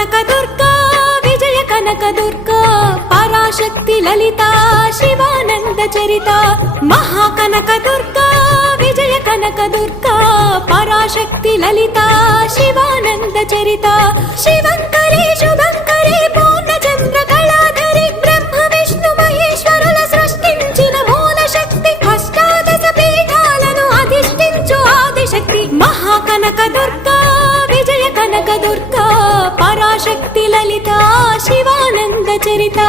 కనక దుర్గా విజయ కనక దుర్గా పరాశక్తి లలిత శివానంద చరిత మహాకనక దుర్గా విజయ కనక దుర్గా పరాశక్తి లలిత శివానంద చరిత శివంకరి శుభంకరి పూర్ణచంద్ర కళాధరి బ్రహ్మ విష్ణు మహేశ్వరుల సృష్టించిన మూల శక్తి అష్టాదశ పీఠాలను అధిష్ఠించు ఆదిశక్తి మహాకనక దుర్గా విజయ కనక దుర్గా పరాశక్తి లలిత శివానంద చరిత